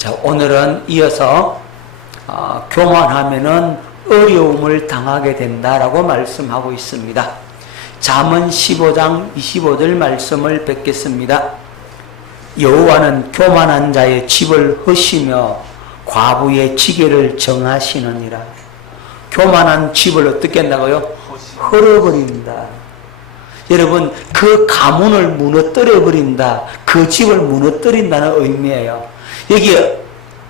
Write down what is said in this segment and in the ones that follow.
자, 오늘은 이어서 교만하면은 어려움을 당하게 된다라고 말씀하고 있습니다. 잠언 15장 25절 말씀을 뵙겠습니다. 여호와는 교만한 자의 집을 허시며 과부의 지게를 정하시느니라. 교만한 집을 어떻게 한다고요? 헐어버린다. 여러분, 그 가문을 무너뜨려 버린다. 그 집을 무너뜨린다는 의미예요. 여기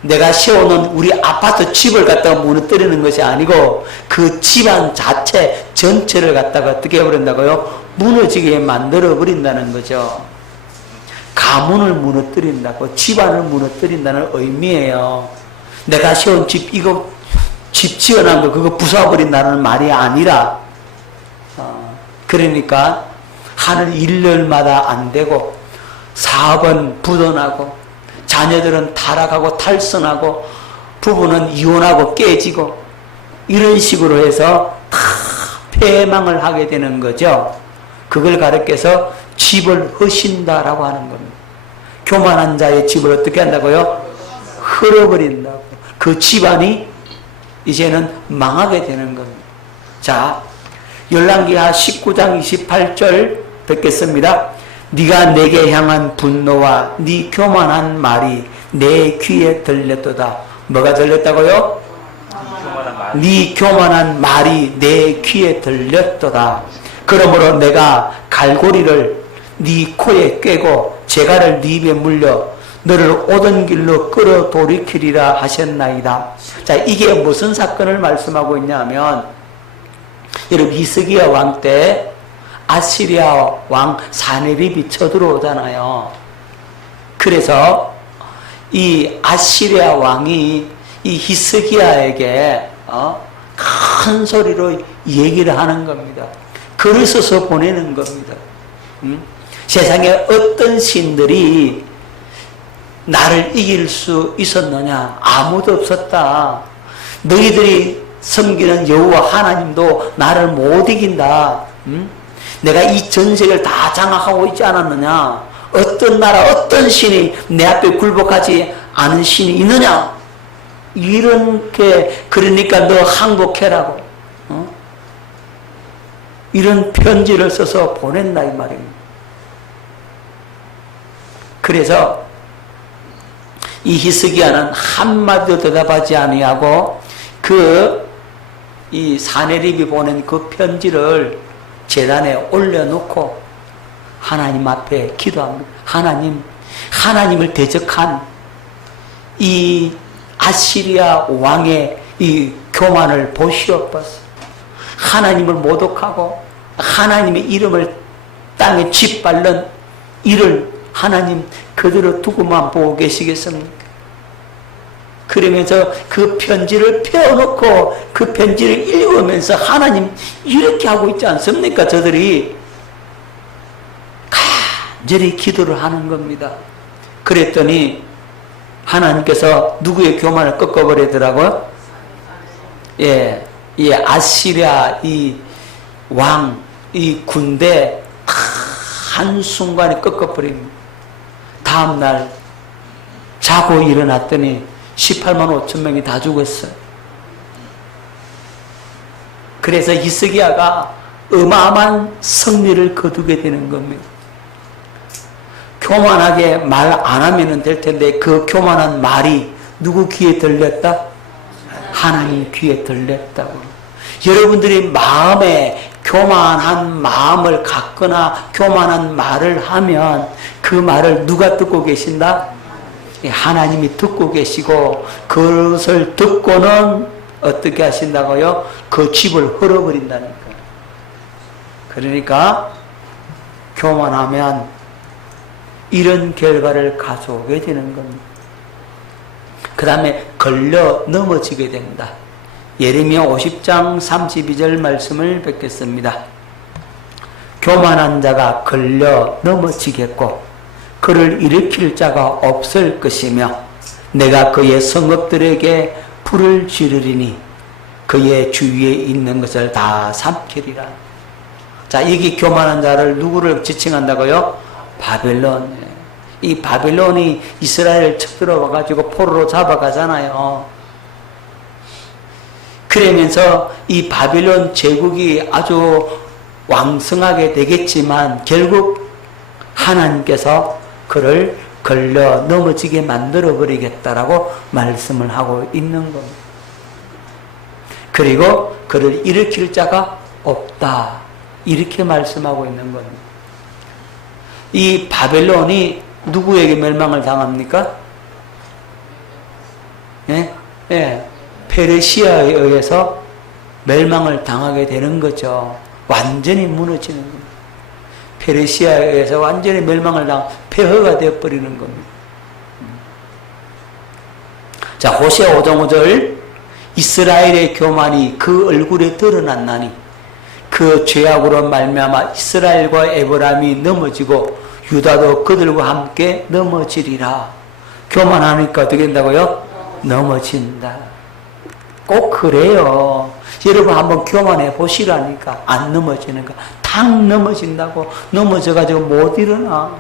내가 세워놓은 우리 아파트 집을 갖다가 무너뜨리는 것이 아니고 그 집안 자체 전체를 갖다가 어떻게 해버린다고요? 무너지게 만들어 버린다는 거죠. 가문을 무너뜨린다고, 집안을 무너뜨린다는 의미예요. 내가 세운 집, 이거 집 지어놓은 거 그거 부숴버린다는 말이 아니라, 그러니까 하는 일년마다 안 되고 사업은 부도나고 자녀들은 타락하고 탈선하고 부부는 이혼하고 깨지고 이런 식으로 해서 다 패망을 하게 되는 거죠. 그걸 가르쳐서 집을 허신다라고 하는 겁니다. 교만한 자의 집을 어떻게 한다고요? 헐어버린다고. 그 집안이 이제는 망하게 되는 겁니다. 자, 열왕기하 19장 28절 뵙겠습니다. 네가 내게 향한 분노와 네 교만한 말이 내 귀에 들렸도다. 뭐가 들렸다고요? 네 교만한 말이 내 귀에 들렸도다. 그러므로 내가 갈고리를 네 코에 꿰고 재갈을 네 입에 물려 너를 오던 길로 끌어 돌이키리라 하셨나이다. 자, 이게 무슨 사건을 말씀하고 있냐면, 여러분, 히스기야 왕 때 아시리아 왕 사네립이 쳐들어오잖아요. 그래서 이 아시리아 왕이 이 히스기야에게 큰 소리로 얘기를 하는 겁니다. 글을 써서 보내는 겁니다. 세상에 어떤 신들이 나를 이길 수 있었느냐? 아무도 없었다. 너희들이 섬기는 여호와 하나님도 나를 못 이긴다. 내가 이 전세계를 다 장악하고 있지 않았느냐? 어떤 나라, 어떤 신이 내 앞에 굴복하지 않은 신이 있느냐? 이렇게, 그러니까 너 항복해라고. 이런 편지를 써서 보낸다, 이 말입니다. 그래서 이 히스기야는 한마디도 대답하지 아니하고 이 사네립이 보낸 그 편지를 제단에 올려놓고 하나님 앞에 기도합니다. 하나님을 대적한 이 아시리아 왕의 이 교만을 보시옵소서. 하나님을 모독하고 하나님의 이름을 땅에 짓밟는 이를 하나님 그대로 두고만 보고 계시겠습니까? 그러면서 그 편지를 펴놓고 그 편지를 읽으면서 하나님 이렇게 하고 있지 않습니까? 저들이 간절히 기도를 하는 겁니다. 그랬더니 하나님께서 누구의 교만을 꺾어버리더라고요? 예, 아시리아 이 왕, 이 군대 한순간에 꺾어버립니다. 다음날 자고 일어났더니 18만 5천 명이 다 죽었어요. 그래서 히스기야가 어마어마한 승리를 거두게 되는 겁니다. 교만하게 말 안 하면 될 텐데 그 교만한 말이 누구 귀에 들렸다? 하나님 귀에 들렸다고. 여러분들이 마음에 교만한 마음을 갖거나 교만한 말을 하면 그 말을 누가 듣고 계신다? 하나님이 듣고 계시고 그것을 듣고는 어떻게 하신다고요? 그 집을 헐어버린다는 거예요. 그러니까 교만하면 이런 결과를 가져오게 되는 겁니다. 그 다음에 걸려 넘어지게 된다. 예레미야 50장 32절 말씀을 뵙겠습니다. 교만한 자가 걸려 넘어지겠고 그를 일으킬 자가 없을 것이며 내가 그의 성읍들에게 불을 지르리니 그의 주위에 있는 것을 다 삼키리라. 자, 여기 교만한 자를 누구를 지칭한다고요? 바벨론. 이 바빌론이 이스라엘을 쳐들어와가지고 포로로 잡아가잖아요. 그러면서 이 바빌론 제국이 아주 왕성하게 되겠지만 결국 하나님께서 그를 걸려 넘어지게 만들어 버리겠다라고 말씀을 하고 있는 겁니다. 그리고 그를 일으킬 자가 없다. 이렇게 말씀하고 있는 겁니다. 이 바벨론이 누구에게 멸망을 당합니까? 예? 예. 페르시아에 의해서 멸망을 당하게 되는 거죠. 완전히 무너지는 겁니다. 페르시아에 의해서 완전히 멸망을 폐허가 되어버리는 겁니다. 자, 호세아 5장 5절 이스라엘의 교만이 그 얼굴에 드러났나니 그 죄악으로 말미암아 이스라엘과 에브라임이 넘어지고 유다도 그들과 함께 넘어지리라. 교만하니까 어떻게 된다고요? 넘어진다. 꼭 그래요. 여러분 한번 교만해 보시라니까. 안 넘어지는 거. 탁 넘어진다고. 넘어져가지고 못 일어나.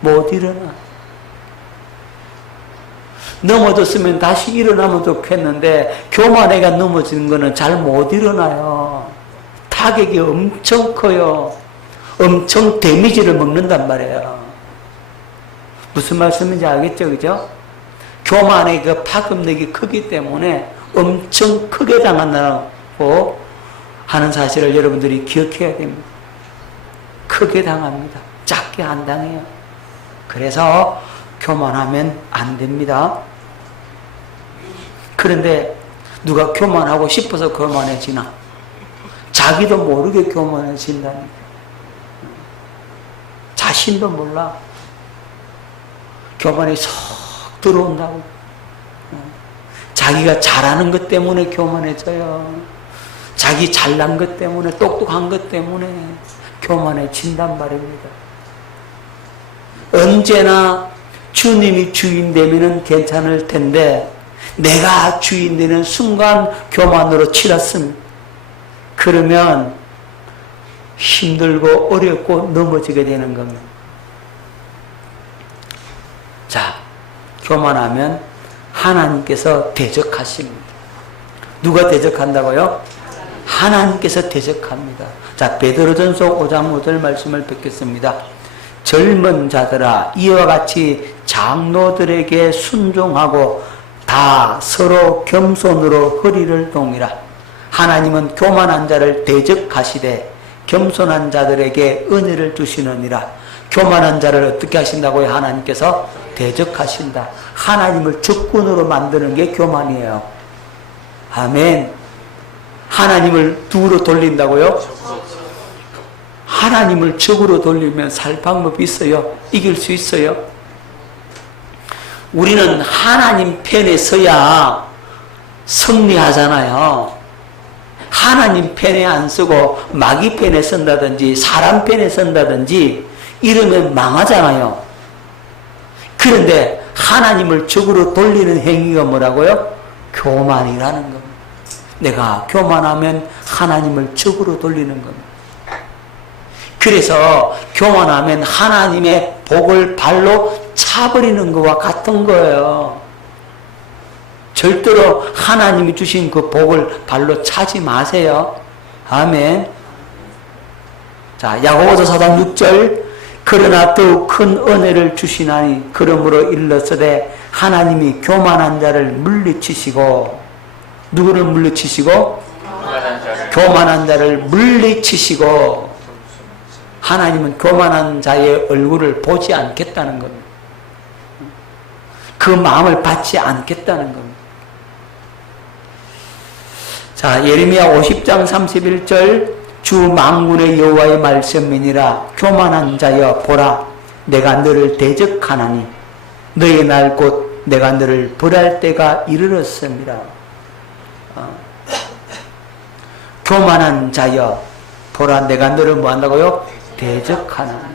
못 일어나. 넘어졌으면 다시 일어나면 좋겠는데 교만해가 넘어지는 거는 잘 못 일어나요. 타격이 엄청 커요. 엄청 데미지를 먹는단 말이에요. 무슨 말씀인지 알겠죠? 그죠? 교만의 그 파급력이 크기 때문에 엄청 크게 당한다고 하는 사실을 여러분들이 기억해야 됩니다. 크게 당합니다. 작게 안 당해요. 그래서 교만하면 안 됩니다. 그런데 누가 교만하고 싶어서 교만해지나? 자기도 모르게 교만해진다니까. 자신도 몰라. 교만이 쏙 들어온다고. 자기가 잘하는 것 때문에 교만해져요. 자기 잘난 것 때문에, 똑똑한 것 때문에 교만해진단 말입니다. 언제나 주님이 주인 되면 괜찮을 텐데 내가 주인 되는 순간 교만으로 치닫습니다. 그러면 힘들고 어렵고 넘어지게 되는 겁니다. 자, 교만하면 하나님께서 대적하십니다. 누가 대적한다고요? 하나님께서 대적합니다. 자, 베드로전서 5장 5절 말씀을 뵙겠습니다. 젊은 자들아 이와 같이 장로들에게 순종하고 다 서로 겸손으로 허리를 동이라. 하나님은 교만한 자를 대적하시되 겸손한 자들에게 은혜를 주시느니라. 교만한 자를 어떻게 하신다고요? 하나님께서 대적하신다. 하나님을 적군으로 만드는 게 교만이에요. 아멘. 하나님을 누구로 돌린다고요? 하나님을 적으로 돌리면 살 방법이 있어요? 이길 수 있어요? 우리는 하나님 편에 서야 승리하잖아요. 하나님 편에 안 서고 마귀 편에 선다든지 사람 편에 선다든지 이러면 망하잖아요. 그런데 하나님을 적으로 돌리는 행위가 뭐라고요? 교만이라는 겁니다. 내가 교만하면 하나님을 적으로 돌리는 겁니다. 그래서 교만하면 하나님의 복을 발로 차버리는 것과 같은 거예요. 절대로 하나님이 주신 그 복을 발로 차지 마세요. 아멘. 자, 야고보서 4장 6절 그러나 더욱 큰 은혜를 주시나니 그러므로 일렀으되 하나님이 교만한 자를 물리치시고 누구를 물리치시고? 교만한 자를 물리치시고 하나님은 교만한 자의 얼굴을 보지 않겠다는 겁니다. 그 마음을 받지 않겠다는 겁니다. 자, 예레미야 50장 31절 주 만군의 여호와의 말씀이니라. 교만한 자여 보라 내가 너를 대적하나니 너의 날 곧 내가 너를 벌할 때가 이르렀습니다. 교만한 자여 보라 내가 너를 뭐한다고요? 대적하나니.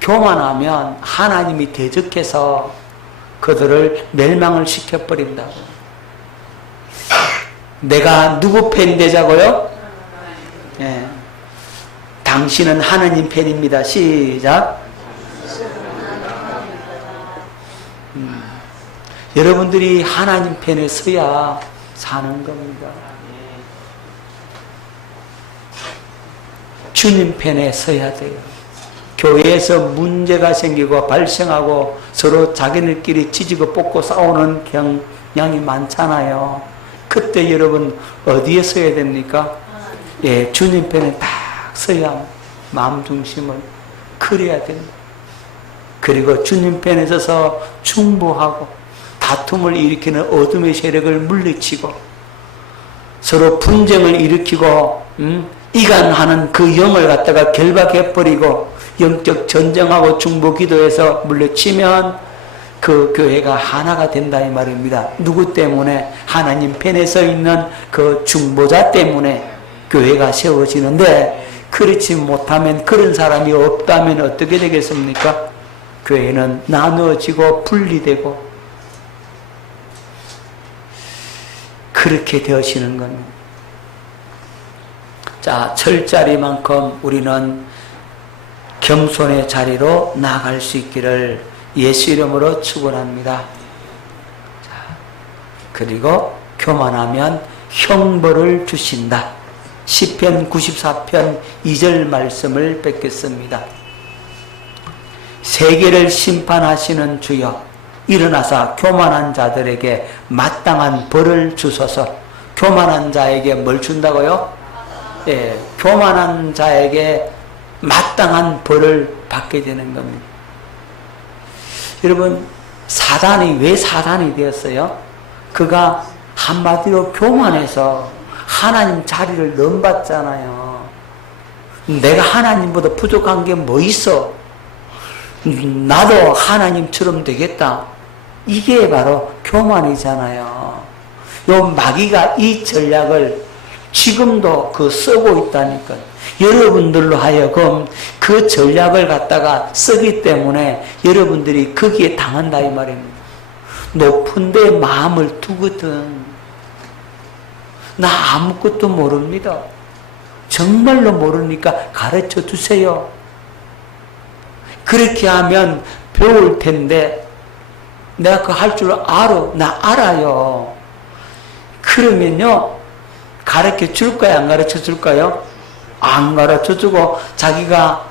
교만하면 하나님이 대적해서 그들을 멸망을 시켜버린다고. 내가 누구 편 되자고요? 예. 당신은 하나님 편입니다. 시작. 여러분들이 하나님 편에 서야 사는 겁니다. 주님 편에 서야 돼요. 교회에서 문제가 생기고 발생하고 서로 자기들끼리 찢고 뽑고 싸우는 경향이 많잖아요. 그때 여러분 어디에 서야 됩니까? 예, 주님 편에 딱 서야 마음 중심을 그려야 됩니다. 그리고 주님 편에 서서 중보하고 다툼을 일으키는 어둠의 세력을 물리치고 서로 분쟁을 일으키고 이간하는 그 영을 갖다가 결박해버리고 영적 전쟁하고 중보 기도해서 물리치면 그 교회가 하나가 된다 이 말입니다. 누구 때문에? 하나님 편에 서 있는 그 중보자 때문에 교회가 세워지는데, 그렇지 못하면, 그런 사람이 없다면 어떻게 되겠습니까? 교회는 나누어지고 분리되고 그렇게 되어지는 겁니다. 자, 철자리만큼 우리는 겸손의 자리로 나아갈 수 있기를 예수 이름으로 축원합니다. 자, 그리고 교만하면 형벌을 주신다. 시편 94편 2절 말씀을 뵙겠습니다. 세계를 심판하시는 주여, 일어나사 교만한 자들에게 마땅한 벌을 주소서. 교만한 자에게 뭘 준다고요? 예, 교만한 자에게 마땅한 벌을 받게 되는 겁니다. 여러분, 사단이 왜 사단이 되었어요? 그가 한마디로 교만해서 하나님 자리를 넘봤잖아요. 내가 하나님보다 부족한 게 뭐 있어? 나도 하나님처럼 되겠다. 이게 바로 교만이잖아요. 요 마귀가 이 전략을 지금도 쓰고 있다니까요. 여러분들로 하여금 그 전략을 갖다가 쓰기 때문에 여러분들이 거기에 당한다 이 말입니다. 높은 데 마음을 두거든. 나 아무것도 모릅니다. 정말로 모르니까 가르쳐 주세요. 그렇게 하면 배울 텐데, 내가 그거 할 줄 알아. 나 알아요. 그러면요, 가르쳐 줄까요? 안 가르쳐 줄까요? 안 가르쳐 주고 자기가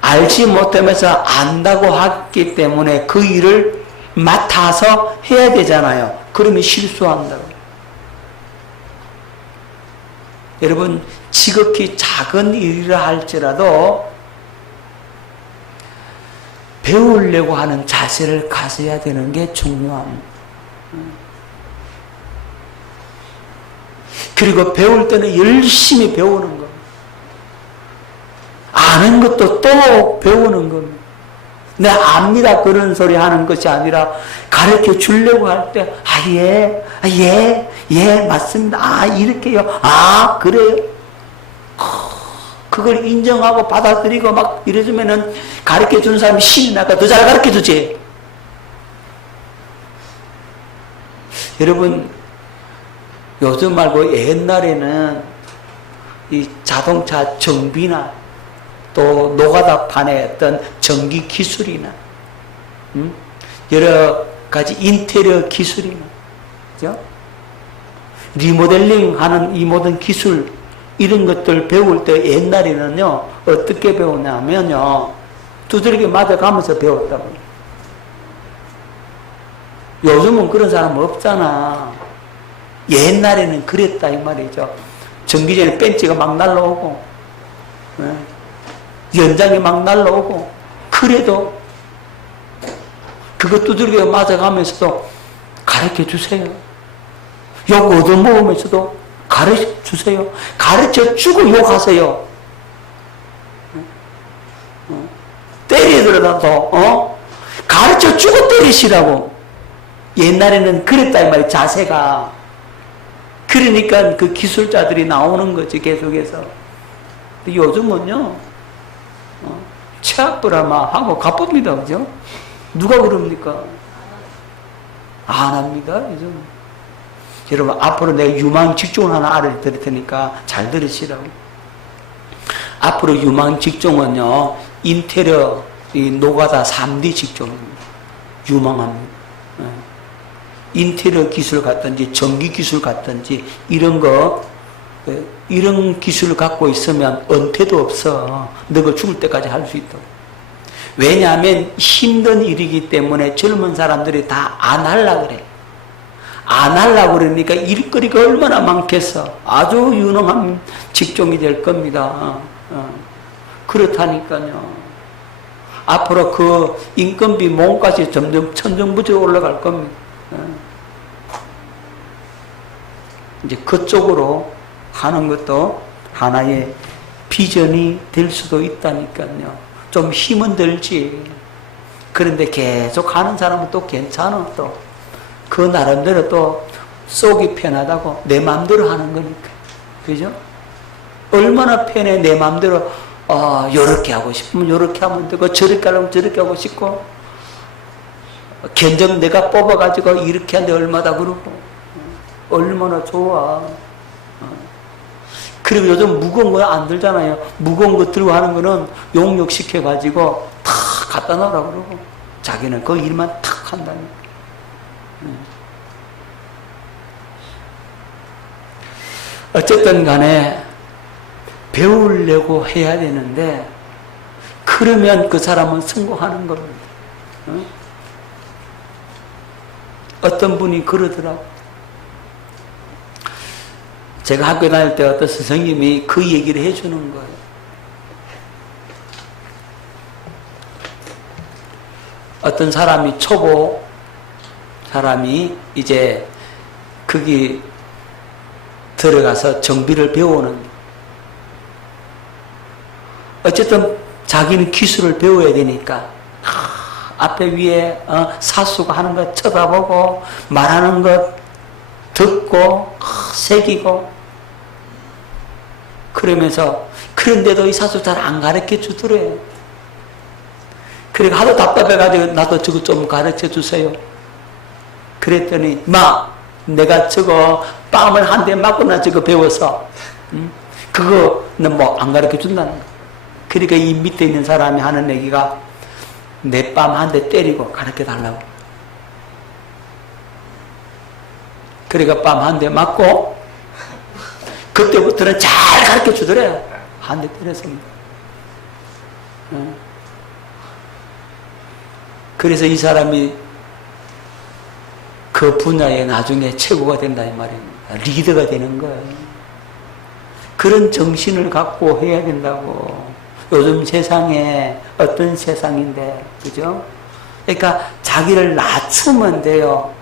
알지 못하면서 안다고 하기 때문에 그 일을 맡아서 해야 되잖아요. 그러면 실수한다고. 여러분, 지극히 작은 일이라 할지라도 배우려고 하는 자세를 가져야 되는 게 중요합니다. 그리고 배울 때는 열심히 배우는 겁니다. 아는 것도 또 배우는 겁니다. 내 압니다 그런 소리 하는 것이 아니라 가르쳐 주려고 할 때, 예, 맞습니다. 이렇게요. 그래요. 그걸 인정하고 받아들이고 막 이래주면은 가르쳐 주는 사람이 신이 나니까 더 잘 가르쳐 주지. 여러분, 요즘 말고 옛날에는 이 자동차 정비나 또 노가다판의 어떤 전기 기술이나 여러 가지 인테리어 기술이나, 그죠? 리모델링 하는 이 모든 기술, 이런 것들 배울 때 옛날에는요, 어떻게 배우냐면요, 두들겨 맞아가면서 배웠다고요. 요즘은 그런 사람 없잖아. 옛날에는 그랬다 이 말이죠. 전기전에 벤치가 막 날라오고, 연장이 막 날라오고, 그래도 그거 두들겨 맞아가면서도 가르쳐 주세요. 욕 얻어먹으면서도 가르쳐 주세요. 가르쳐 주고 욕하세요. 때리더라도 가르쳐 주고 때리시라고. 옛날에는 그랬다 이 말이에요. 자세가. 그러니까 그 기술자들이 나오는 거지 계속해서. 근데 요즘은요, 체학브라마 하고 가쁩니다. 그죠? 누가 그럽니까? 안 합니다. 요즘. 여러분, 앞으로 내가 유망 직종을 하나 알려드릴 테니까 잘 들으시라고. 앞으로 유망 직종은요, 인테리어, 이 노가다 3D 직종입니다. 유망합니다. 인테리어 기술 같든지 전기 기술 같든지 이런 기술을 갖고 있으면 은퇴도 없어. 너가 죽을 때까지 할 수 있다고. 왜냐하면 힘든 일이기 때문에 젊은 사람들이 다 안 하려고 그래. 안 하려고 그러니까 일거리가 얼마나 많겠어. 아주 유능한 직종이 될 겁니다. 그렇다니까요. 앞으로 그 인건비 몸값이 점점 천정부지로 올라갈 겁니다. 이제 그쪽으로 하는 것도 하나의 비전이 될 수도 있다니까요. 좀 힘은 들지. 그런데 계속 하는 사람은 또 괜찮아. 또 그 나름대로 또 속이 편하다고 내 마음대로 하는 거니까. 그죠? 얼마나 편해. 내 마음대로 요렇게 하고 싶으면 요렇게 하면 되고, 저렇게 하려면 저렇게 하고 싶고, 견적 내가 뽑아가지고 이렇게 하는데 얼마다 그러고, 얼마나 좋아. 그리고 요즘 무거운 거 안 들잖아요. 무거운 거 들고 하는 거는 용역시켜가지고 다 갖다 놓으라 그러고, 자기는 그 일만 탁 한다니까. 어쨌든 간에 배우려고 해야 되는데, 그러면 그 사람은 성공하는 겁니다. 어떤 분이 그러더라고. 제가 학교 다닐 때 어떤 선생님이 그 얘기를 해주는 거예요. 어떤 사람이 초보 사람이 이제 거기 들어가서 정비를 배우는, 어쨌든 자기는 기술을 배워야 되니까 앞에 위에 사수가 하는 거 쳐다보고 말하는 것 듣고 새기고 그러면서, 그런데도 이 사수 잘 안 가르쳐 주더래요. 그러니까 하도 답답해가지고 나도 저거 좀 가르쳐 주세요. 그랬더니 내가 저거 뺨을 한 대 맞고 나 저거 배워서 그거는 뭐 안 가르쳐 준다는 거야. 그러니까 이 밑에 있는 사람이 하는 얘기가 내 뺨 한 대 때리고 가르쳐 달라고. 그러니까 뺨 한 대 맞고 그때부터는 잘 가르쳐 주더래요. 한 대 때렸습니다. 그래서 이 사람이 그 분야에 나중에 최고가 된다 이 말입니다. 리더가 되는 거예요. 그런 정신을 갖고 해야 된다고. 요즘 세상에 어떤 세상인데, 그죠? 그러니까 자기를 낮추면 돼요.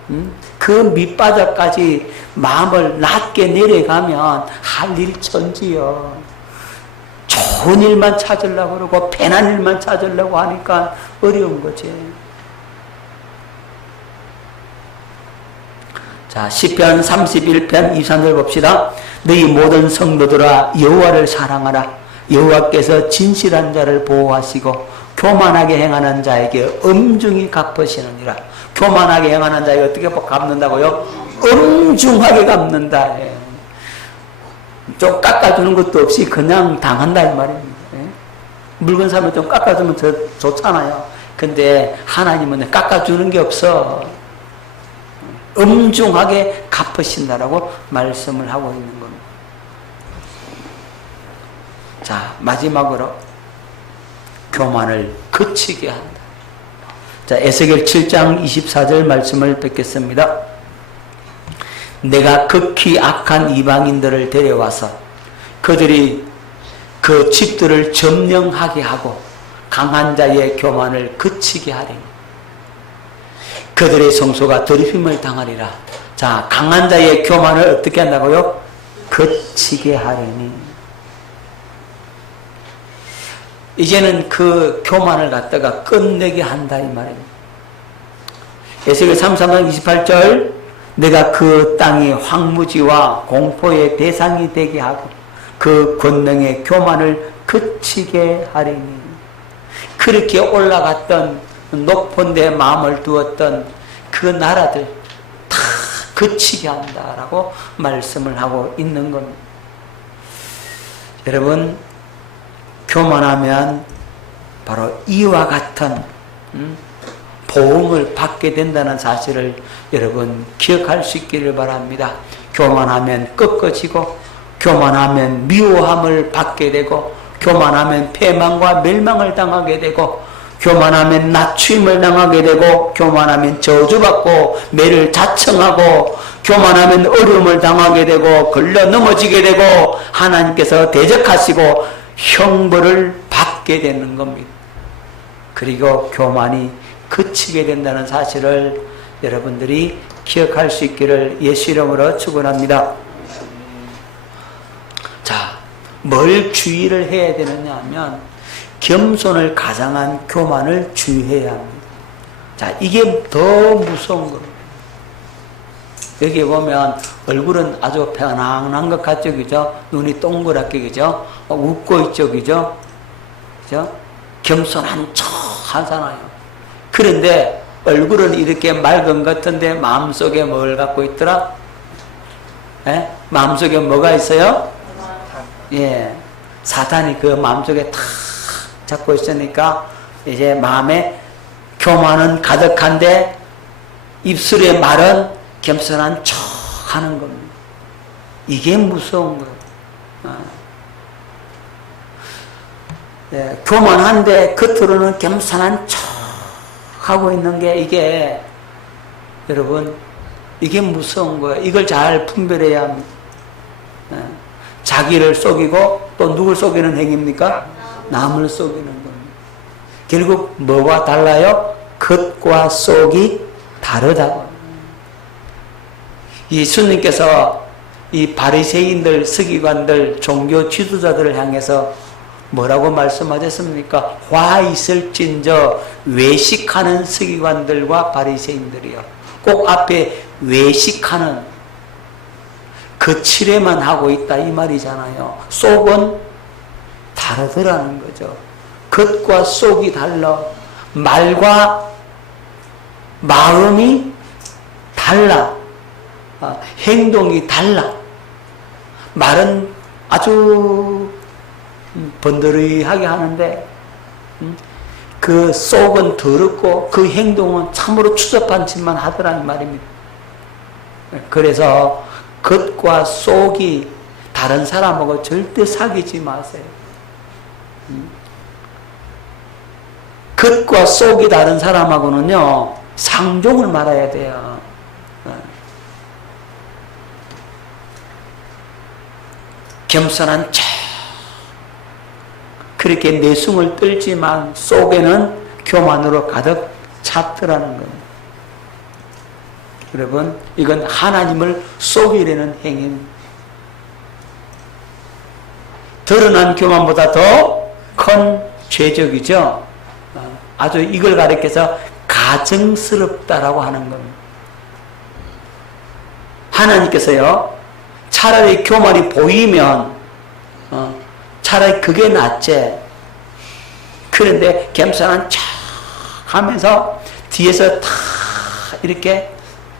그 밑바닥까지 마음을 낮게 내려가면 할 일 천지요. 좋은 일만 찾으려고 그러고 편한 일만 찾으려고 하니까 어려운 거지. 자, 시편 31편 23절 봅시다. 너희 모든 성도들아 여호와를 사랑하라. 여호와께서 진실한 자를 보호하시고 교만하게 행하는 자에게 엄중히 갚으시느니라. 교만하게 행하는 자에게 어떻게 갚는다고요? 엄중하게 갚는다. 좀 깎아주는 것도 없이 그냥 당한다 이 말입니다. 물건 사면 좀 깎아주면 더 좋잖아요. 근데 하나님은 깎아주는 게 없어. 엄중하게 갚으신다라고 말씀을 하고 있는 겁니다. 자, 마지막으로 교만을 그치게 한다. 자, 에스겔 7장 24절 말씀을 뵙겠습니다. 내가 극히 악한 이방인들을 데려와서 그들이 그 집들을 점령하게 하고 강한 자의 교만을 그치게 하리니 그들의 성소가 더럽힘을 당하리라. 자, 강한 자의 교만을 어떻게 한다고요? 그치게 하리니. 이제는 그 교만을 갖다가 끝내게 한다 이 말입니다. 에스겔 33장 28절 내가 그 땅이 황무지와 공포의 대상이 되게 하고 그 권능의 교만을 그치게 하리니. 그렇게 올라갔던 높은 데 마음을 두었던 그 나라들 다 그치게 한다라고 말씀을 하고 있는 겁니다. 여러분, 교만하면 바로 이와 같은 보응을 받게 된다는 사실을 여러분 기억할 수 있기를 바랍니다. 교만하면 꺾어지고, 교만하면 미워함을 받게 되고, 교만하면 패망과 멸망을 당하게 되고, 교만하면 낮춤을 당하게 되고, 교만하면 저주받고 매를 자청하고, 교만하면 어려움을 당하게 되고 걸려 넘어지게 되고 하나님께서 대적하시고 형벌을 받게 되는 겁니다. 그리고 교만이 그치게 된다는 사실을 여러분들이 기억할 수 있기를 예수 이름으로 축원합니다. 자, 뭘 주의를 해야 되느냐 하면 겸손을 가장한 교만을 주의해야 합니다. 자, 이게 더 무서운 겁니다. 여기 보면 얼굴은 아주 편안한 것 같죠, 그죠? 눈이 동그랗게, 그죠? 웃고 있죠, 그죠? 그죠? 겸손한 척 하잖아요. 그런데 얼굴은 이렇게 맑은 것 같은데 마음속에 뭘 갖고 있더라? 예? 마음속에 뭐가 있어요? 예. 사탄이 그 마음속에 탁 잡고 있으니까 이제 마음에 교만은 가득한데 입술의 말은 겸손한 척 하는 겁니다. 이게 무서운 거예요. 네, 교만한데 겉으로는 겸손한 척 하고 있는 게 이게 여러분 이게 무서운 거예요. 이걸 잘 분별해야 합니다. 네, 자기를 속이고 또 누굴 속이는 행위입니까? 남을 속이는 겁니다. 결국 뭐가 달라요? 겉과 속이 다르다고. 예수님께서 이 바리새인들, 서기관들, 종교 지도자들을 향해서 뭐라고 말씀하셨습니까? 화 있을진저 외식하는 서기관들과 바리새인들이요. 꼭 앞에 외식하는 거칠에만 하고 있다 이 말이잖아요. 속은 다르더라는 거죠. 겉과 속이 달라. 말과 마음이 달라. 행동이 달라. 말은 아주 번더러하게 하는데 그 속은 더럽고 그 행동은 참으로 추접한 짓만 하더라는 말입니다. 그래서 겉과 속이 다른 사람하고 절대 사귀지 마세요. 겉과 속이 다른 사람하고는요 상종을 말아야 돼요. 겸손한 척 그렇게 내숭을 떨지만 속에는 교만으로 가득 찼더라는 겁니다. 여러분 이건 하나님을 속이려는 행위입니다. 드러난 교만보다 더 큰 죄적이죠. 아주 이걸 가리켜서 가증스럽다라고 하는 겁니다. 하나님께서요 차라리 교만이 보이면 차라리 그게 낫지. 그런데 겸손한 척 하면서 뒤에서 다 이렇게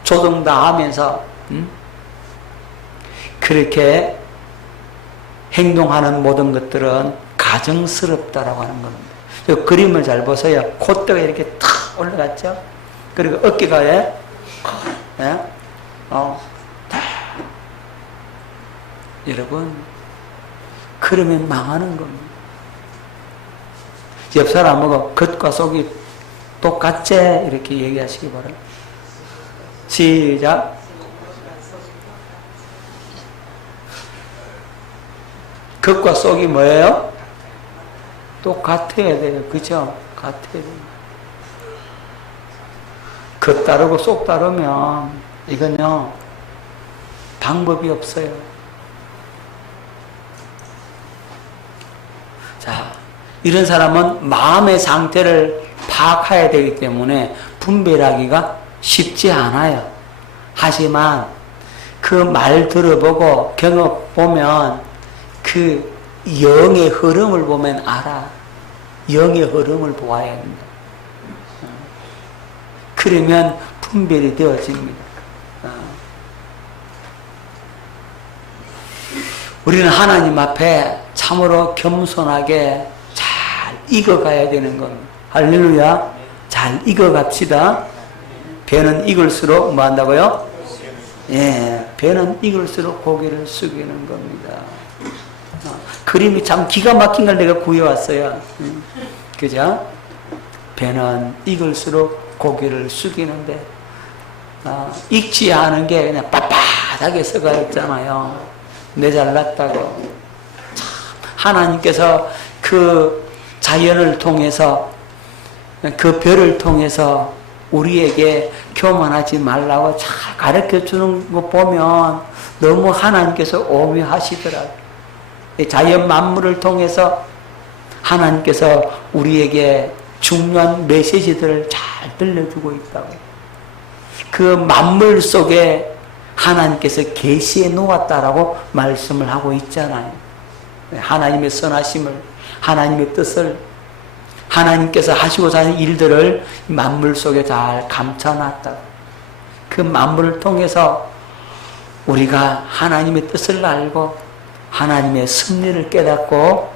조정 다 하면서 그렇게 행동하는 모든 것들은 가증스럽다라고 하는 겁니다. 이 그림을 잘 보세요. 콧대가 이렇게 탁 올라갔죠. 그리고 어깨가 여러분 그러면 망하는 겁니다. 옆 사람하고 겉과 속이 똑같지? 이렇게 얘기하시기 바랍니다. 시작. 겉과 속이 뭐예요? 똑같아야 돼요. 그죠? 같아야 돼요. 겉 다르고 속 다르면 이건요 방법이 없어요. 자, 이런 사람은 마음의 상태를 파악해야 되기 때문에 분별하기가 쉽지 않아요. 하지만 그 말 들어보고 경험 보면 그 영의 흐름을 보면 알아. 영의 흐름을 보아야 합니다. 그러면 분별이 되어집니다. 우리는 하나님 앞에 참으로 겸손하게 잘 익어가야 되는 겁니다. 할렐루야. 잘 잘 익어갑시다. 배는 익을수록 뭐 한다고요? 예, 배는 익을수록 고개를 숙이는 겁니다. 그림이 참 기가 막힌 걸 내가 구해왔어요. 그죠? 배는 익을수록 고개를 숙이는데, 익지 않은 게 그냥 빳빳하게 써가 있잖아요. 내 잘났다고. 참, 하나님께서 그 자연을 통해서, 그 별을 통해서 우리에게 교만하지 말라고 잘 가르쳐 주는 거 보면 너무 하나님께서 오묘하시더라고요. 자연 만물을 통해서 하나님께서 우리에게 중요한 메시지들을 잘 들려주고 있다고. 그 만물 속에 하나님께서 계시해 놓았다라고 말씀을 하고 있잖아요. 하나님의 선하심을, 하나님의 뜻을, 하나님께서 하시고자 하는 일들을 만물 속에 잘 감춰놨다고. 그 만물을 통해서 우리가 하나님의 뜻을 알고 하나님의 섭리를 깨닫고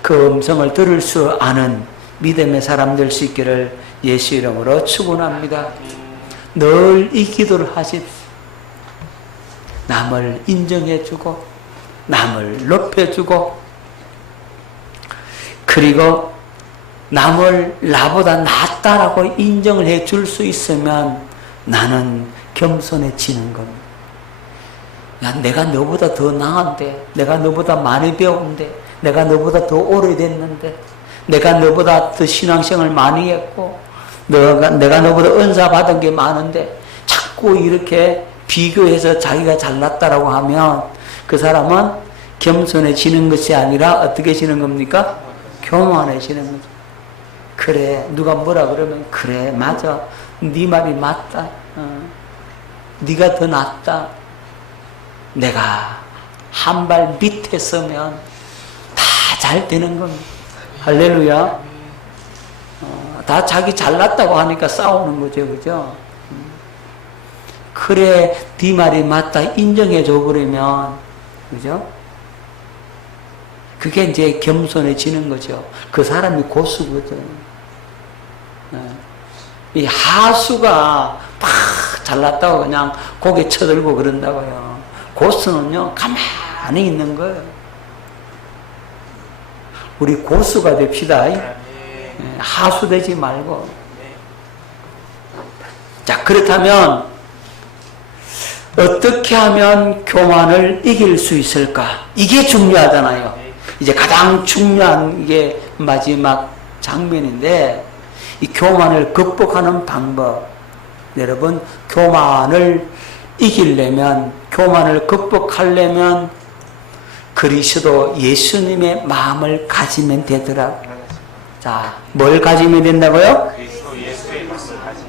그 음성을 들을 수 아는 믿음의 사람 될 수 있기를 예수 이름으로 축원합니다. 늘 이 기도를 하십시오. 남을 인정해주고 남을 높여주고 그리고 남을 나보다 낫다라고 인정을 해줄 수 있으면 나는 겸손해지는 겁니다. 야, 내가 너보다 더 나은데, 내가 너보다 많이 배운데, 내가 너보다 더 오래됐는데, 내가 너보다 더 신앙생활을 많이 했고, 내가 너보다 은사 받은 게 많은데, 자꾸 이렇게 비교해서 자기가 잘났다라고 하면 그 사람은 겸손해지는 것이 아니라 어떻게 지는 겁니까? 교만해지는 거죠. 그래, 누가 뭐라 그러면 그래, 맞아, 네 말이 맞다, 네가 더 낫다. 내가 한 발 밑에 서면 다 잘 되는 겁니다. 할렐루야. 다 자기 잘났다고 하니까 싸우는 거죠, 그죠? 그래, 네 말이 맞다 인정해줘 버리면, 그죠? 그게 이제 겸손해지는 거죠. 그 사람이 고수거든. 이 하수가 막 잘났다고 그냥 고개 쳐들고 그런다고요. 고수는요, 가만히 있는 거예요. 우리 고수가 됩시다. 하수 되지 말고. 자, 그렇다면 어떻게 하면 교만을 이길 수 있을까? 이게 중요하잖아요. 이제 가장 중요한 게 마지막 장면인데, 이 교만을 극복하는 방법. 여러분, 교만을 이기려면, 교만을 극복하려면 그리스도 예수님의 마음을 가지면 되더라고요. 자, 뭘 가지면 된다고요? 그리스도 예수의 마음을 가지면.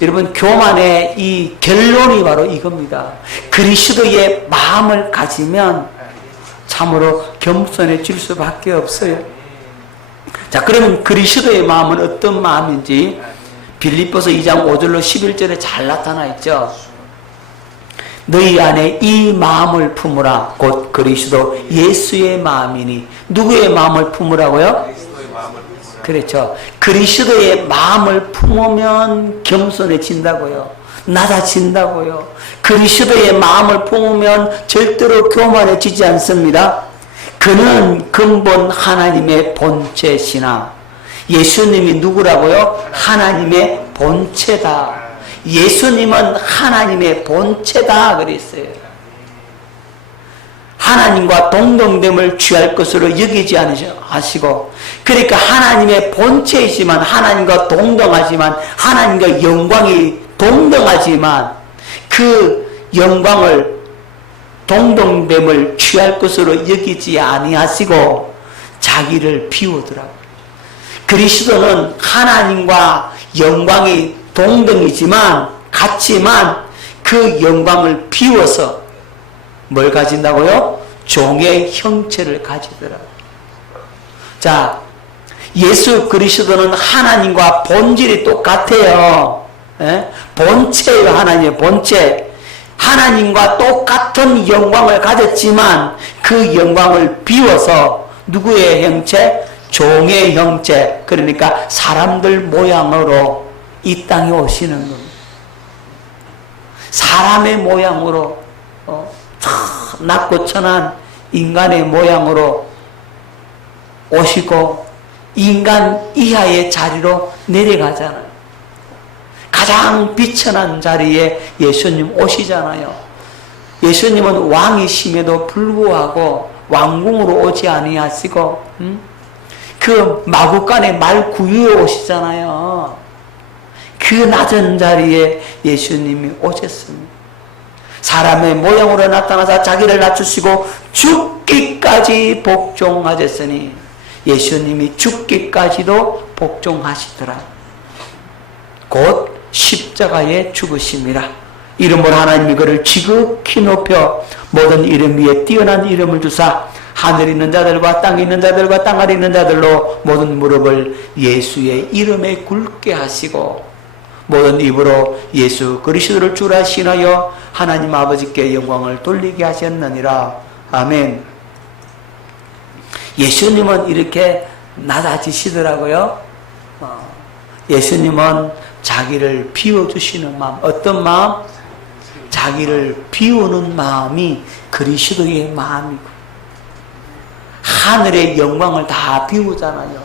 여러분, 교만의 이 결론이 바로 이겁니다. 그리스도의 마음을 가지면 참으로 겸손해질 수밖에 없어요. 자, 그러면 그리스도의 마음은 어떤 마음인지 빌립보서 2장 5절로 11절에 잘 나타나 있죠. 너희 안에 이 마음을 품으라. 곧 그리스도 예수의 마음이니. 누구의 마음을 품으라고요? 그리스도의 마음을 품으라. 그렇죠. 그리스도의 마음을 품으면 겸손해진다고요. 낮아진다고요. 그리스도의 마음을 품으면 절대로 교만해지지 않습니다. 그는 근본 하나님의 본체시나. 예수님이 누구라고요? 하나님의 본체다. 예수님은 하나님의 본체다 그랬어요. 하나님과 동등됨을 취할 것으로 여기지 않으시고, 그러니까 하나님의 본체이지만, 하나님과 동등하지만, 하나님과 영광이 동등하지만 그 영광을, 동등됨을 취할 것으로 여기지 아니하시고 자기를 비우더라고요. 그리스도는 하나님과 영광이 동등이지만, 같지만 그 영광을 비워서 뭘 가진다고요? 종의 형체를 가지더라고요. 자, 예수 그리스도는 하나님과 본질이 똑같아요. 본체예요. 하나님의 본체. 하나님과 똑같은 영광을 가졌지만 그 영광을 비워서 누구의 형체? 종의 형체. 그러니까 사람들 모양으로 이 땅에 오시는 겁니다. 사람의 모양으로 낮고 천한 인간의 모양으로 오시고 인간 이하의 자리로 내려가잖아요. 가장 비천한 자리에 예수님 오시잖아요. 예수님은 왕이심에도 불구하고 왕궁으로 오지 아니하시고 그 마구간의 말구유에 오시잖아요. 그 낮은 자리에 예수님이 오셨습니다. 사람의 모양으로 나타나서 자기를 낮추시고 죽기까지 복종하셨으니 예수님이 죽기까지도 복종하시더라. 곧 십자가에 죽으심이라. 이름으로 하나님이 그를 지극히 높여 모든 이름 위에 뛰어난 이름을 주사 하늘에 있는 자들과 땅에 있는 자들과 땅 아래 있는 자들로 모든 무릎을 예수의 이름에 꿇게 하시고 모든 입으로 예수 그리스도를 주라 신하여 하나님 아버지께 영광을 돌리게 하셨느니라. 아멘. 예수님은 이렇게 낮아지시더라고요. 예수님은 자기를 비워주시는 마음. 어떤 마음? 자기를 비우는 마음이 그리스도의 마음이고 하늘의 영광을 다 비우잖아요.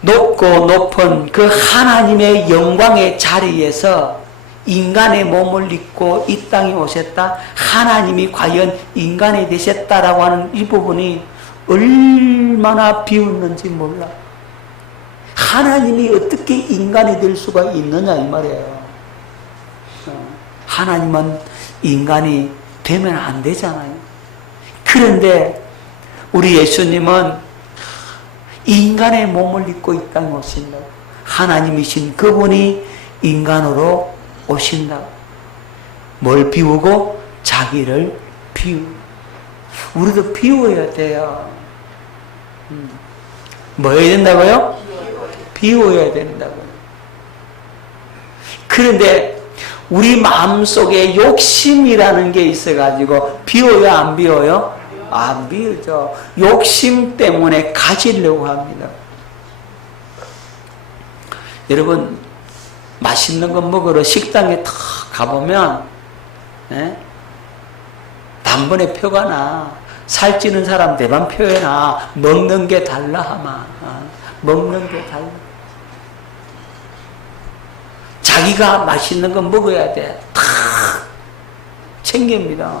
높고 높은 그 하나님의 영광의 자리에서 인간의 몸을 입고 이 땅에 오셨다. 하나님이 과연 인간이 되셨다라고 하는 이 부분이 얼마나 비웃는지 몰라. 하나님이 어떻게 인간이 될 수가 있느냐 이 말이에요. 하나님은 인간이 되면 안 되잖아요. 그런데 우리 예수님은 인간의 몸을 입고 이 땅에 오신다고. 하나님이신 그분이 인간으로 오신다고. 뭘 비우고? 자기를 비우고. 우리도 비워야 돼요. 뭐 해야 된다고요? 비워야 된다고요. 그런데 우리 마음속에 욕심이라는 게 있어가지고 비워요, 안 비워요? 안 비우죠. 욕심 때문에 가지려고 합니다. 여러분, 맛있는 거 먹으러 식당에 탁 가보면 단번에 표가 나. 살찌는 사람 대반 표에 나. 먹는 게 달라 하마. 먹는 게 달라. 자기가 맛있는 거 먹어야 돼. 탁 챙깁니다.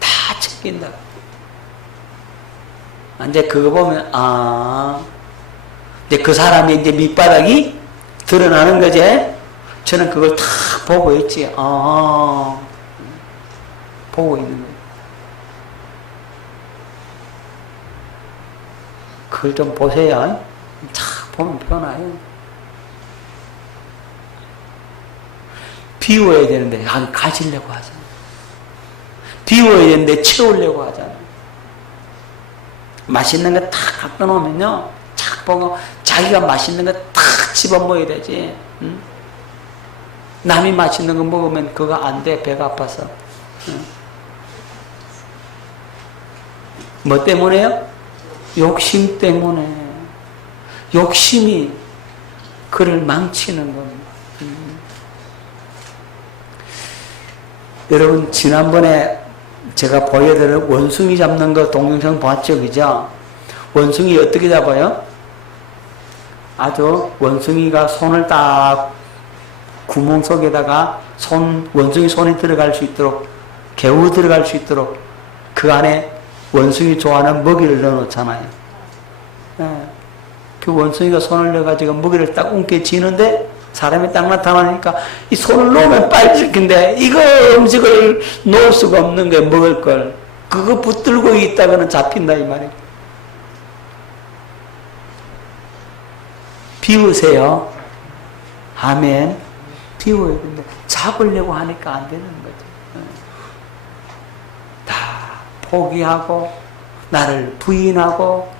다 챙긴다. 이제 그거 보면 이제 그 사람의 이제 밑바닥이 드러나는 거지. 저는 그걸 탁 보고 있지. 보고 있는 거예요. 그걸 좀 보세요. 탁 보면 편해요. 비워야 되는데 가지려고 하잖아요. 비워야 되는데 채우려고 하잖아요. 맛있는 거 탁 갖다 놓으면요, 탁 보고 자기가 맛있는 거 탁 집어 먹어야 되지. 응? 남이 맛있는 거 먹으면 그거 안 돼. 배가 아파서. 응? 뭐 때문에요? 욕심 때문에. 욕심이 그를 망치는 겁니다. 여러분, 지난번에 제가 보여드린 원숭이 잡는 거 동영상 봤죠? 그죠? 원숭이 어떻게 잡아요? 아주 원숭이가 손을 딱 구멍 속에다가 원숭이 손이 들어갈 수 있도록, 개우 들어갈 수 있도록 그 안에 원숭이 좋아하는 먹이를 넣어놓잖아요. 그 원숭이가 손을 넣어가지고 먹이를 딱 움켜쥐는데 사람이 딱 나타나니까 이 손을 놓으면 빨리 들킨데 이거 음식을 놓을 수가 없는 거예요. 먹을 걸. 그거 붙들고 있다가는 잡힌다 이 말이에요. 비우세요. 아멘. 비워야 된다. 잡으려고 하니까 안 되는 거죠. 다 포기하고 나를 부인하고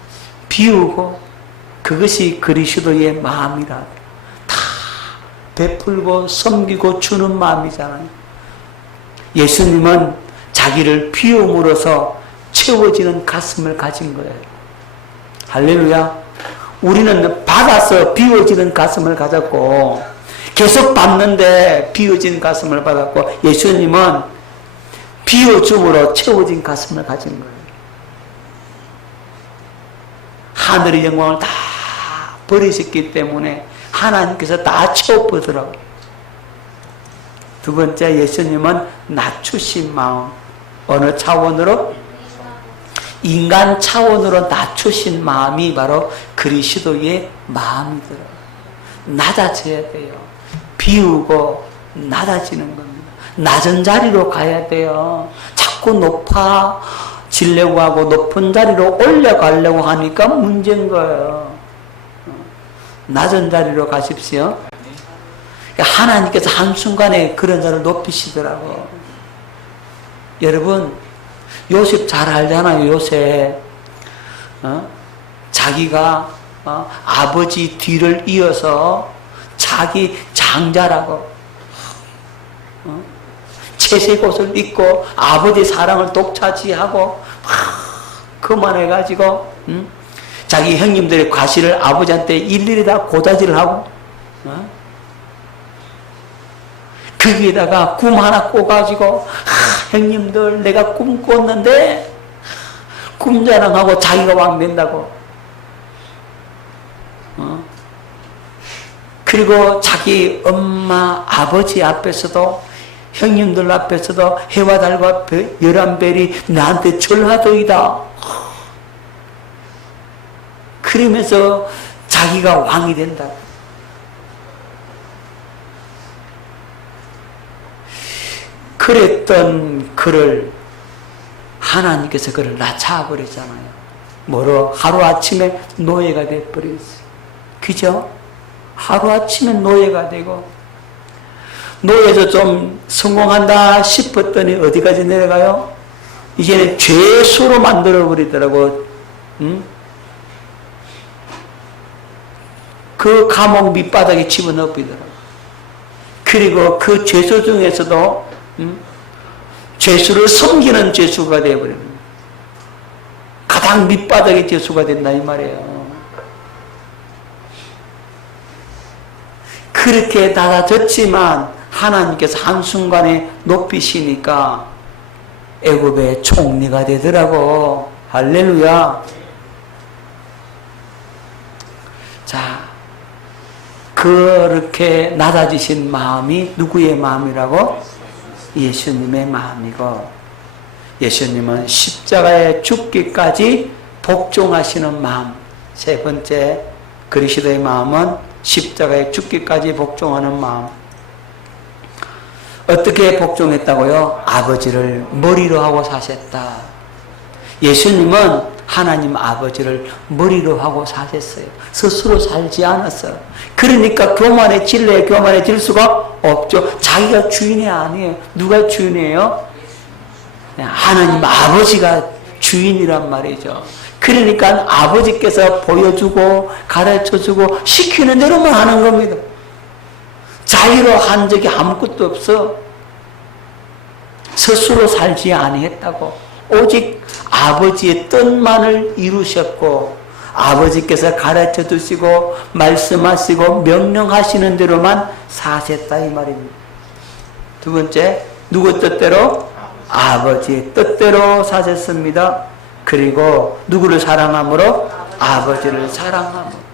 비우고 그것이 그리스도의 마음이라. 다 베풀고 섬기고 주는 마음이잖아요. 예수님은 자기를 비움으로써 채워지는 가슴을 가진 거예요. 할렐루야. 우리는 받아서 비워지는 가슴을 가졌고 계속 받는데 비워진 가슴을 받았고 예수님은 비워줌으로 채워진 가슴을 가진 거예요. 하늘의 영광을 다 버리셨기 때문에 하나님께서 다 채워보더라고요. 두 번째, 예수님은 낮추신 마음. 어느 차원으로? 인간 차원으로 낮추신 마음이 바로 그리스도의 마음이더라고요. 낮아져야 돼요. 비우고 낮아지는 겁니다. 낮은 자리로 가야 돼요. 자꾸 높아지려고 하고 높은 자리로 올라가려고 하니까 문제인 거예요. 낮은 자리로 가십시오. 하나님께서 한순간에 그런 자를 높이시더라고요. 여러분, 요셉 잘 알잖아요. 요셉. 자기가 아버지 뒤를 이어서 자기 장자라고 채색 옷을 입고 아버지 사랑을 독차지하고 그만해가지고 자기 형님들의 과실을 아버지한테 일일이 다 고자질을 하고 거기에다가 꿈 하나 꿔가지고 형님들 내가 꿈 꿨는데 꿈 자랑하고 자기가 왕 된다고 그리고 자기 엄마 아버지 앞에서도 형님들 앞에서도 해와 달과 11별이 나한테 절하도이다 그러면서 자기가 왕이 된다. 그랬던 그를 하나님께서 그를 낮춰버리잖아요. 뭐로? 하루아침에 노예가 돼버렸어요. 그죠? 하루아침에 노예가 되고 노예에서 좀 성공한다 싶었더니 어디까지 내려가요? 이제는 죄수로 만들어버리더라고. 그 감옥 밑바닥에 집어넣어버리더라고. 그리고 그 죄수 중에서도 죄수를 섬기는 죄수가 되어버립니다. 가장 밑바닥의 죄수가 된다 이 말이에요. 그렇게 낮아졌지만 하나님께서 한순간에 높이시니까 애굽의 총리가 되더라고. 할렐루야. 자, 그렇게 낮아지신 마음이 누구의 마음이라고? 예수님의 마음이고 예수님은 십자가에 죽기까지 복종하시는 마음. 세 번째, 그리스도의 마음은 십자가에 죽기까지 복종하는 마음. 어떻게 복종했다고요? 아버지를 머리로 하고 사셨다. 예수님은 하나님 아버지를 머리로 하고 사셨어요. 스스로 살지 않았어요. 그러니까 교만해질 수가 없죠. 자기가 주인이 아니에요. 누가 주인이에요? 하나님 아버지가 주인이란 말이죠. 그러니까 아버지께서 보여주고 가르쳐주고 시키는 대로만 하는 겁니다. 자기로 한 적이 아무것도 없어. 스스로 살지 아니했다고. 오직 아버지의 뜻만을 이루셨고 아버지께서 가르쳐 주시고 말씀하시고 명령하시는 대로만 사셨다 이 말입니다. 두 번째, 누구 뜻대로? 아버지의 뜻대로 사셨습니다. 그리고 누구를 사랑함으로? 아버지를 사랑함으로.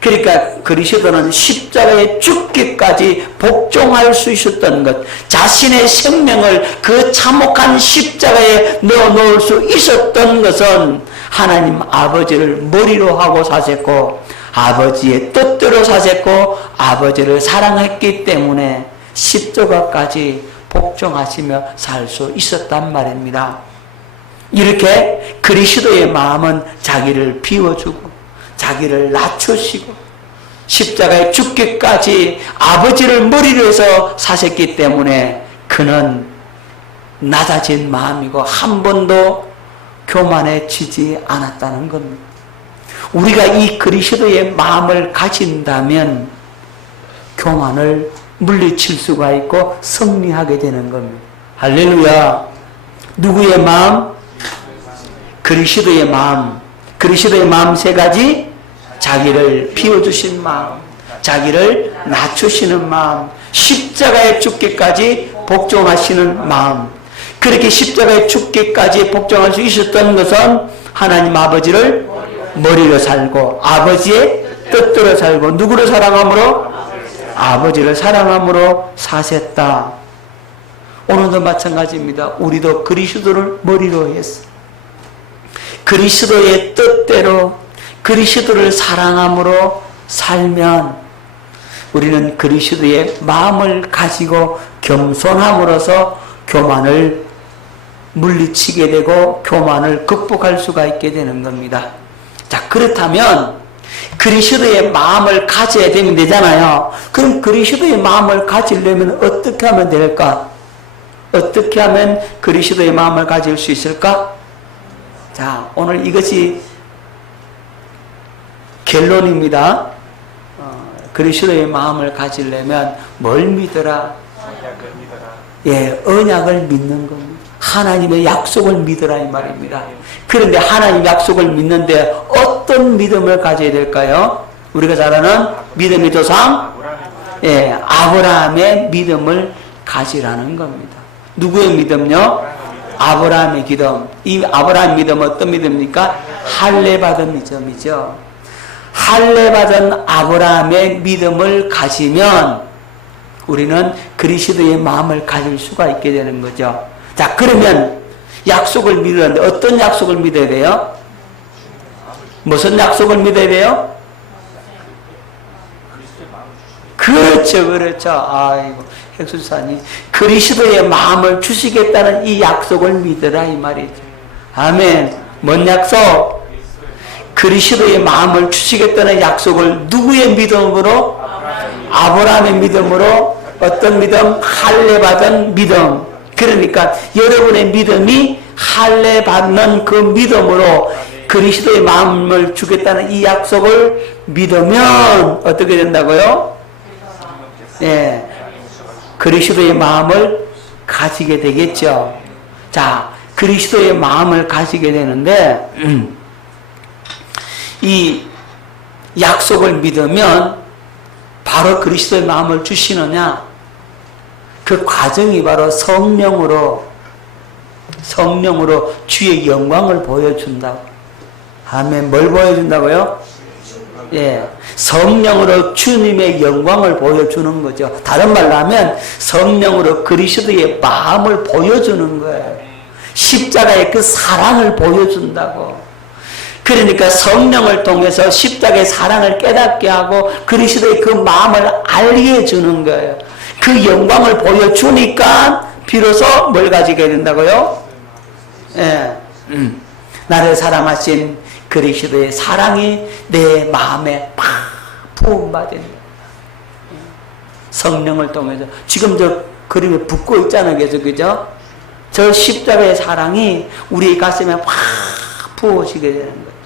그러니까 그리스도는 십자가에 죽기까지 복종할 수 있었던 것, 자신의 생명을 그 참혹한 십자가에 넣어놓을 수 있었던 것은 하나님 아버지를 머리로 하고 사셨고 아버지의 뜻대로 사셨고 아버지를 사랑했기 때문에 십자가까지 복종하시며 살 수 있었단 말입니다. 이렇게 그리스도의 마음은 자기를 비워주고 자기를 낮추시고 십자가에 죽기까지 아버지를 머리로 해서 사셨기 때문에 그는 낮아진 마음이고 한 번도 교만해지지 않았다는 겁니다. 우리가 이 그리스도의 마음을 가진다면 교만을 물리칠 수가 있고 승리하게 되는 겁니다. 할렐루야. 누구의 마음? 그리스도의 마음. 그리스도의 마음 세 가지? 자기를 비워주신 마음, 자기를 낮추시는 마음, 십자가에 죽기까지 복종하시는 마음. 그렇게 십자가에 죽기까지 복종할 수 있었던 것은 하나님 아버지를 머리로 살고 아버지의 뜻대로 살고 누구를 사랑함으로? 아버지를 사랑함으로 사셨다. 오늘도 마찬가지입니다. 우리도 그리스도를 머리로 해서 그리스도의 뜻대로 그리스도를 사랑함으로 살면 우리는 그리스도의 마음을 가지고 겸손함으로써 교만을 물리치게 되고 교만을 극복할 수가 있게 되는 겁니다. 자, 그렇다면 그리스도의 마음을 가져야 되면 되잖아요. 그럼 그리스도의 마음을 가지려면 어떻게 하면 될까? 어떻게 하면 그리스도의 마음을 가질 수 있을까? 자, 오늘 이것이 결론입니다. 그리스도의 마음을 가지려면 뭘 믿어라? 언약을 믿어라. 예, 언약을 믿는 겁니다. 하나님의 약속을 믿으라 이 말입니다. 그런데 하나님 약속을 믿는데 어떤 믿음을 가져야 될까요? 우리가 잘 아는 믿음의 조상, 예, 아브라함의 믿음을 가지라는 겁니다. 누구의 믿음요? 아브라함의 믿음. 이 아브라함 믿음은 어떤 믿음입니까? 할례받은 믿음이죠. 할례받은 아브라함의 믿음을 가지면 우리는 그리스도의 마음을 가질 수가 있게 되는 거죠. 자, 그러면 약속을 믿으는데 어떤 약속을 믿어야 돼요? 무슨 약속을 믿어야 돼요? 그렇죠, 그렇죠. 아이고, 핵수사님. 그리스도의 마음을 주시겠다는 이 약속을 믿으라, 이 말이죠. 아멘. 뭔 약속? 그리스도의 마음을 주시겠다는 약속을 누구의 믿음으로? 아브라함의 믿음으로. 어떤 믿음? 할례받은 믿음. 그러니까 여러분의 믿음이 할례받는 그 믿음으로 그리스도의 마음을 주겠다는 이 약속을 믿으면 어떻게 된다고요? 예, 그리스도의 마음을 가지게 되겠죠. 자, 그리스도의 마음을 가지게 되는데 이 약속을 믿으면 바로 그리스도의 마음을 주시느냐? 그 과정이 바로 성령으로 주의 영광을 보여준다고. 아멘. 뭘 보여준다고요? 예, 성령으로 주님의 영광을 보여주는 거죠. 다른 말로 하면 성령으로 그리스도의 마음을 보여주는 거예요. 십자가의 그 사랑을 보여준다고. 그러니까 성령을 통해서 십자가의 사랑을 깨닫게 하고 그리스도의 그 마음을 알게 해주는 거예요. 그 영광을 보여주니까 비로소 뭘 가지게 된다고요? 예, 나를 사랑하신 그리스도의 사랑이 내 마음에 팍 부음받은 성령을 통해서 지금 저 그림에 붙고 있잖아요. 계속 그죠? 저 십자가의 사랑이 우리 가슴에 팍 부어지게 되는 거죠.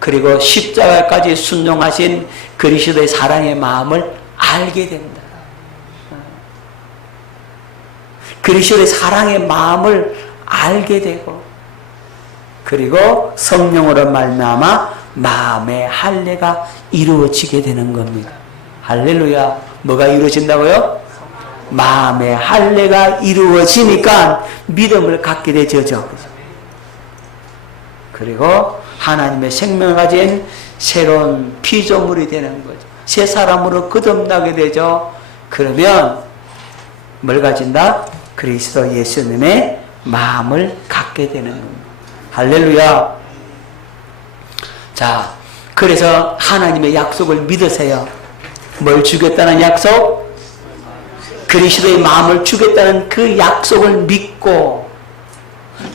그리고 십자가까지 순종하신 그리스도의 사랑의 마음을 알게 된다. 그리스도의 사랑의 마음을 알게 되고 그리고 성령으로 말미암아 마음의 할례가 이루어지게 되는 겁니다. 할렐루야. 뭐가 이루어진다고요? 마음의 할례가 이루어지니까 믿음을 갖게 되죠. 그리고 하나님의 생명을 가진 새로운 피조물이 되는 거죠. 새 사람으로 거듭나게 되죠. 그러면 뭘 가진다? 그리스도 예수님의 마음을 갖게 되는 겁니다. 할렐루야. 자, 그래서 하나님의 약속을 믿으세요. 뭘 주겠다는 약속? 그리스도의 마음을 주겠다는 그 약속을 믿고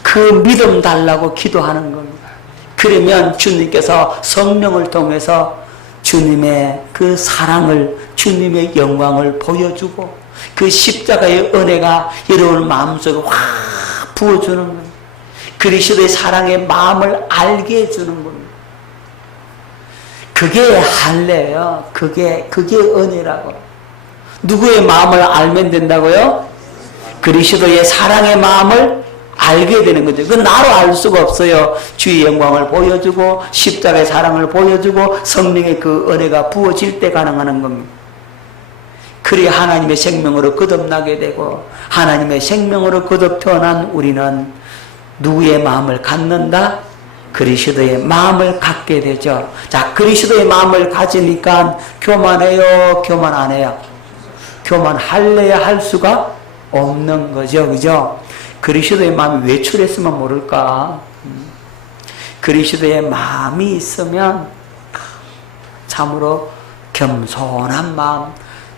그 믿음 달라고 기도하는 겁니다. 그러면 주님께서 성령을 통해서 주님의 그 사랑을, 주님의 영광을 보여주고 그 십자가의 은혜가 여러분 마음속에 확 부어주는 겁니다. 그리스도의 사랑의 마음을 알게 해주는 겁니다. 그게 할례예요. 그게 은혜라고. 누구의 마음을 알면 된다고요? 그리스도의 사랑의 마음을 알게 되는 거죠. 그 나로 알 수가 없어요. 주의 영광을 보여주고 십자가의 사랑을 보여주고 성령의 그 은혜가 부어질 때 가능한 겁니다. 그래야 하나님의 생명으로 거듭나게 되고 하나님의 생명으로 거듭 태어난 우리는 누구의 마음을 갖는다? 그리스도의 마음을 갖게 되죠. 자, 그리스도의 마음을 가지니까 교만해요? 교만 안 해요? 교만할래야 할 수가 없는 거죠. 그죠? 그리스도의 마음이 외출했으면 모를까? 그리스도의 마음이 있으면 참으로 겸손한 마음,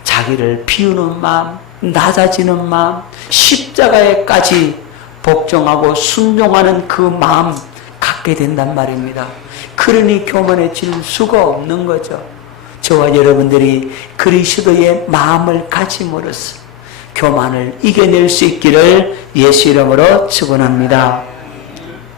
자기를 비우는 마음, 낮아지는 마음, 십자가에까지 복종하고 순종하는 그 마음 갖게 된단 말입니다. 그러니 교만해질 수가 없는 거죠. 저와 여러분들이 그리스도의 마음을 가짐으로써 교만을 이겨낼 수 있기를 예수 이름으로 축원합니다.